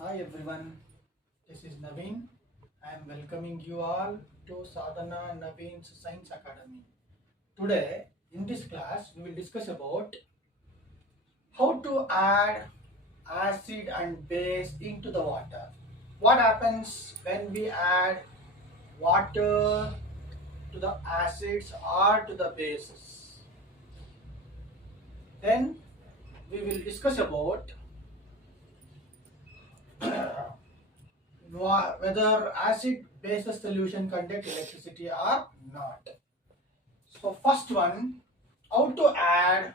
Hi everyone, this is Naveen. I am welcoming you all to Sadhananaveen's Science Academy. Today, in this class, we will discuss about how to add acid and base into the water. What happens when we add water to the acids or to the bases? Then we will discuss about whether acid bases solution conduct electricity or not. So first one, how to add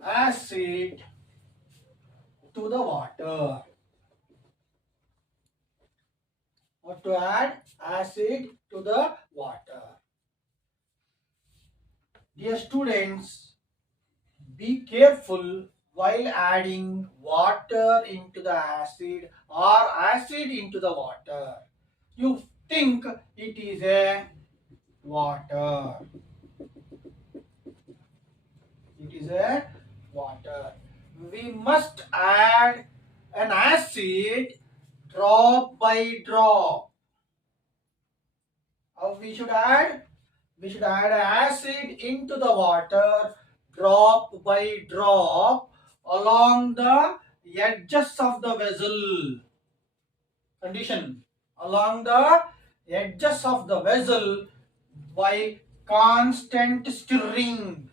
acid to the water. How to add acid to the water. Dear students, be careful while adding water into the acid or acid into the water. You think it is a water. It is a water. We must add an acid drop by drop. How we should add? We should add acid into the water drop by drop along the edges of the vessel. Condition: along the edges of the vessel by constant stirring.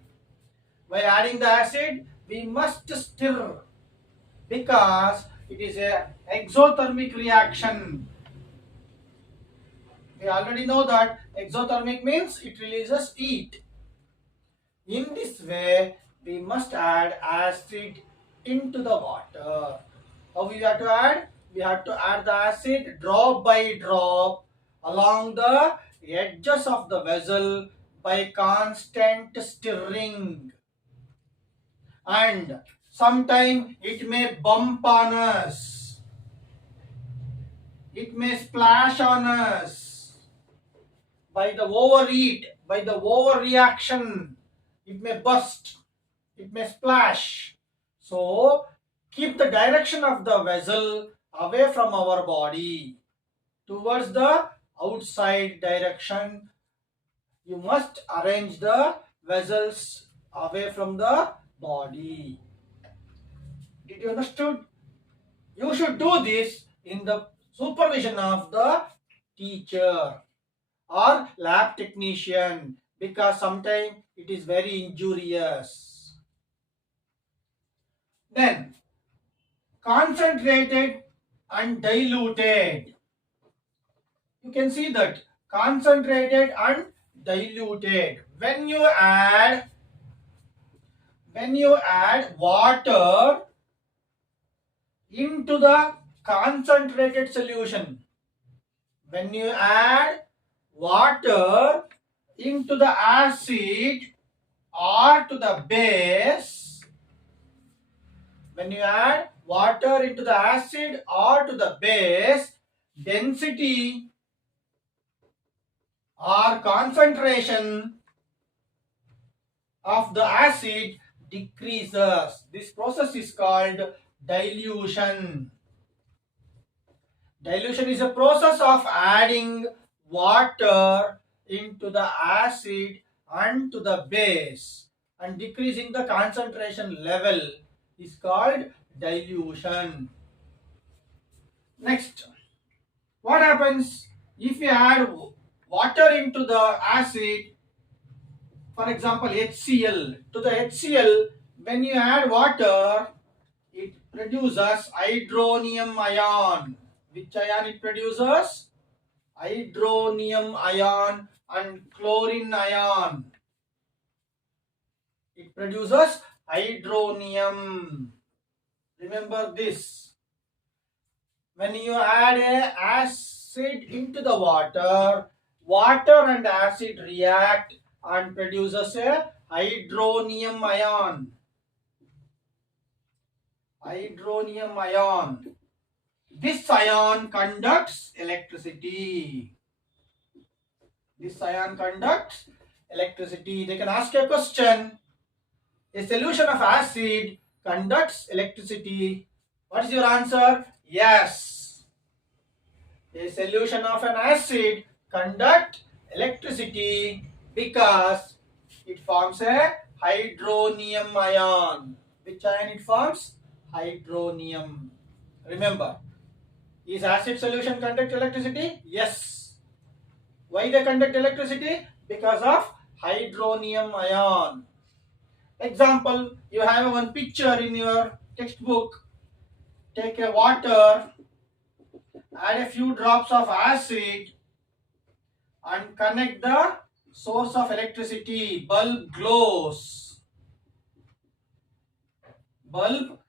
While adding the acid, we must stir because it is a exothermic reaction. We already know that exothermic means it releases heat. In this way, we must add acid into the water. How we have to add? We have to add the acid drop by drop along the edges of the vessel by constant stirring. And sometime it may bump on us. It may splash on us by the overheat, by the overreaction. It may burst, it may splash. So keep the direction of the vessel away from our body towards the outside direction. You must arrange the vessels away from the body. Did you understood? You should do this in the supervision of the teacher or lab technician because sometimes it is very injurious. Then concentrated and diluted. You can see that concentrated and diluted. When you add water into the concentrated solution, when you add water into the acid or to the base, when you add water into the acid or to the base, density or concentration of the acid decreases. This process is called dilution. Dilution is a process of adding water into the acid and to the base and decreasing the concentration level is called dilution. Next, what happens if you add water into the acid? For example, HCl. To the HCl, when you add water, it produces hydronium ion. Which ion it produces? Hydronium ion and chlorine ion. It produces hydronium. Remember this. When you add a acid into the water, water and acid react and produces a hydronium ion. Hydronium ion. This ion conducts electricity. This ion conducts electricity. They can ask a question. A solution of acid conducts electricity. What is your answer? Yes. A solution of an acid conduct electricity because it forms a hydronium ion. Which ion it forms? Hydronium. Remember, is acid solution conduct electricity? Yes. Why they conduct electricity? Because of hydronium ion. Example, you have one picture in your textbook. Take a water, add a few drops of acid and connect the source of electricity. Bulb glows. Bulb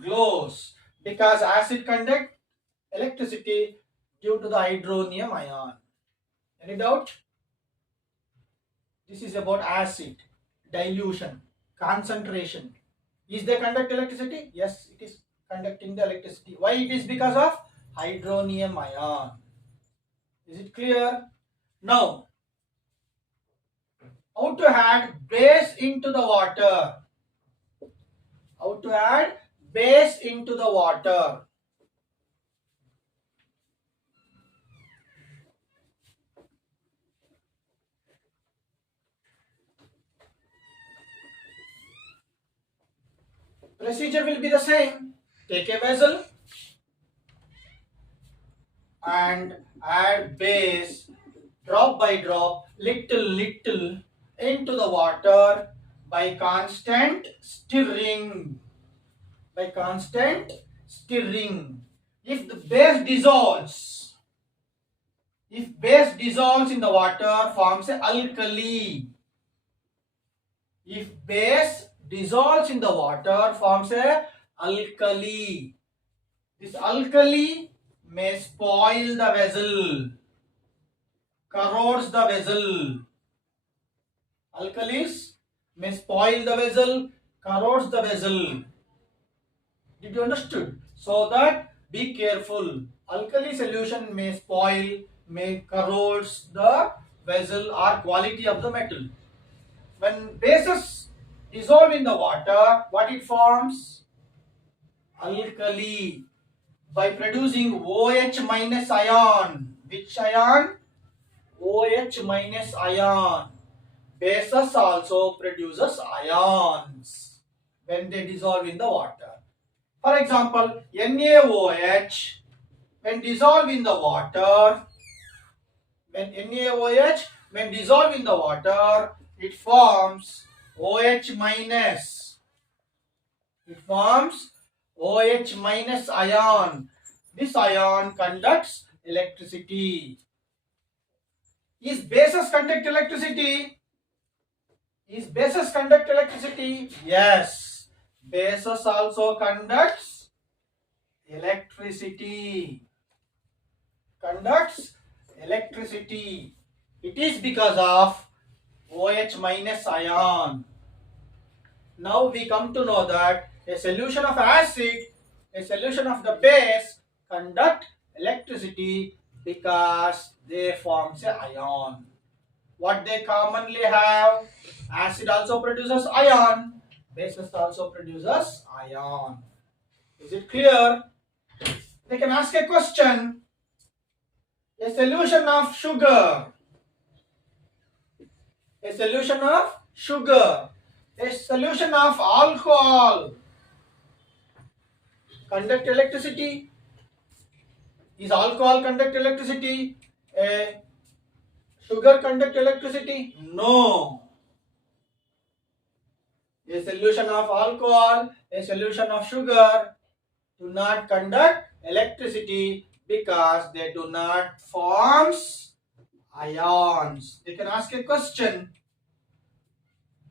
glows because acid conduct electricity due to the hydronium ion. Any doubt? This is about acid, dilution, concentration. Is they conduct electricity? Yes, it is conducting the electricity. Why it is? Because of hydronium ion. Is it clear? Now, how to add base into the water? How to add base into the water? Procedure will be the same. Take a vessel and add base drop by drop, little into the water by constant stirring. By constant stirring. If the base dissolves, if base dissolves in the water, forms a alkali. If base dissolves in the water, forms a alkali. This alkali may spoil the vessel, corrodes the vessel. Alkalis may spoil the vessel, corrodes the vessel. Did you understood? So that be careful. Alkali solution may spoil, may corrodes the vessel or quality of the metal. When bases dissolve in the water, what it forms? Alkali. By producing OH minus ion. Which ion? OH minus ion. Bases also produces ions when they dissolve in the water. For example, NaOH, when dissolved in the water, when dissolved in the water, it forms OH minus. It forms OH minus ion. This ion conducts electricity. Is bases conduct electricity? Is bases conduct electricity? Yes. Bases also conducts electricity. Conducts electricity. It is because of OH minus ion. Now we come to know that a solution of acid, a solution of the base conduct electricity because they forms a ion. What they commonly have? Acid also produces ion. Bases also produces ion. Is it clear? They can ask a question. A solution of sugar. A solution of sugar. A solution of alcohol. Conduct electricity. Is alcohol conduct electricity? A sugar conduct electricity? No. A solution of alcohol, a solution of sugar do not conduct electricity because they do not form ions. They can ask a question.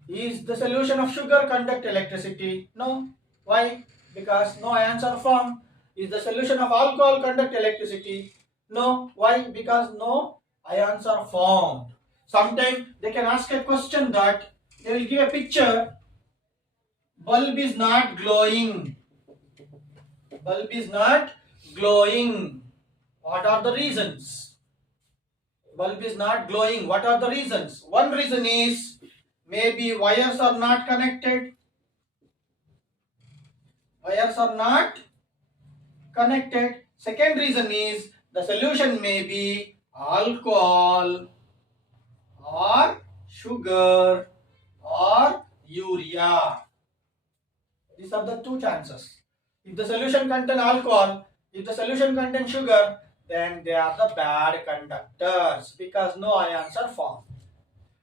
Is the solution of sugar conduct electricity? No. Why? Because no ions are formed. Is the solution of alcohol conduct electricity? No. Why? Because no ions are formed. Sometimes they can ask a question that they will give a picture. Bulb is not glowing. Bulb is not glowing. What are the reasons? Bulb is not glowing. What are the reasons? One reason is maybe wires are not connected. Wires are not connected. Second reason is the solution may be alcohol or sugar or urea. These are the two chances. If the solution contain alcohol, if the solution contains sugar, then they are the bad conductors because no ions are formed.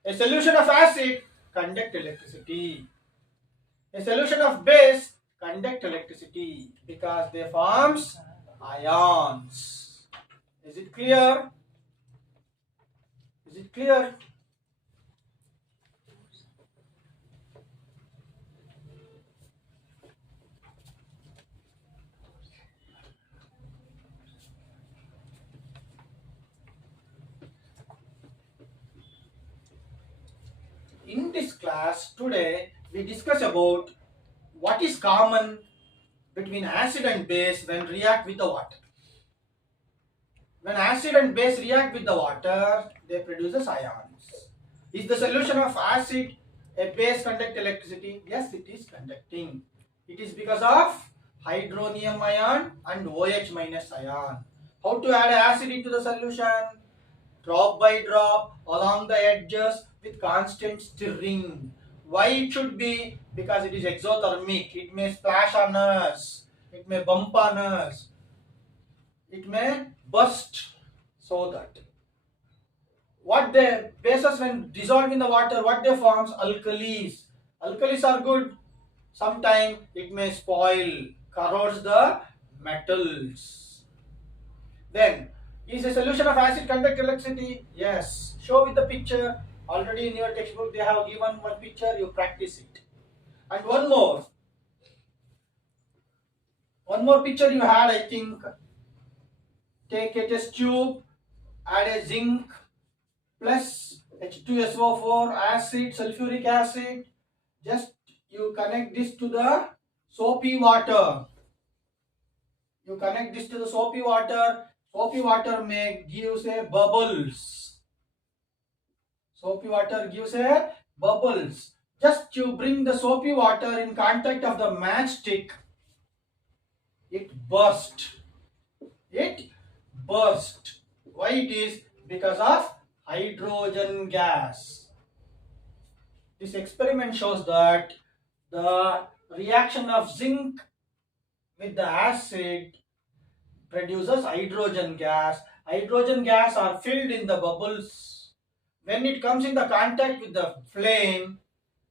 A solution of acid conduct electricity. A solution of base conduct electricity because they forms ions. Is it clear? Is it clear? In this class today we discuss about what is common between acid and base when react with the water. When acid and base react with the water, they produce ions. Is the solution of acid a base conduct electricity? Yes, it is conducting. It is because of hydronium ion and OH minus ion. How to add acid into the solution? Drop by drop along the edges with constant stirring. Why it should be? Because it is exothermic. It may splash on us. It may bump on us. It may burst. So that what they bases when dissolved in the water, what they forms? Alkalis. Alkalis are good. Sometimes it may spoil, corrodes the metals. Then is a solution of acid conduct electricity? Yes. Show with the picture. Already in your textbook they have given one picture. You practice it. And one more picture you had. I think take a test tube. Add a zinc plus H2SO4 acid, sulfuric acid. Just you connect this to the soapy water. You connect this to the soapy water. Soapy water may gives a bubbles. Soapy water gives a bubbles. Just you bring the soapy water in contact of the matchstick. It burst. It burst. Why it is? Because of hydrogen gas. This experiment shows that the reaction of zinc with the acid produces hydrogen gas. Hydrogen gas are filled in the bubbles. When it comes in the contact with the flame,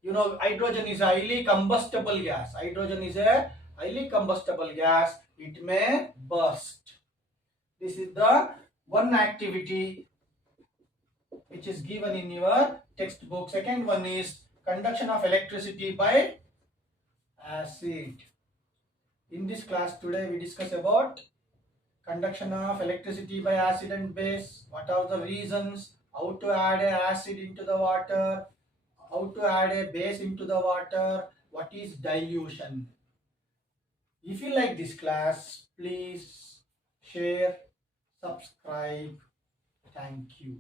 you know hydrogen is a highly combustible gas. Hydrogen is a highly combustible gas. It may burst. This is the one activity which is given in your textbook. Second one is conduction of electricity by acid. In this class today we discuss about conduction of electricity by acid and base. What are the reasons? How to add a acid into the water? How to add a base into the water? What is dilution? If you like this class, please share, subscribe. Thank you.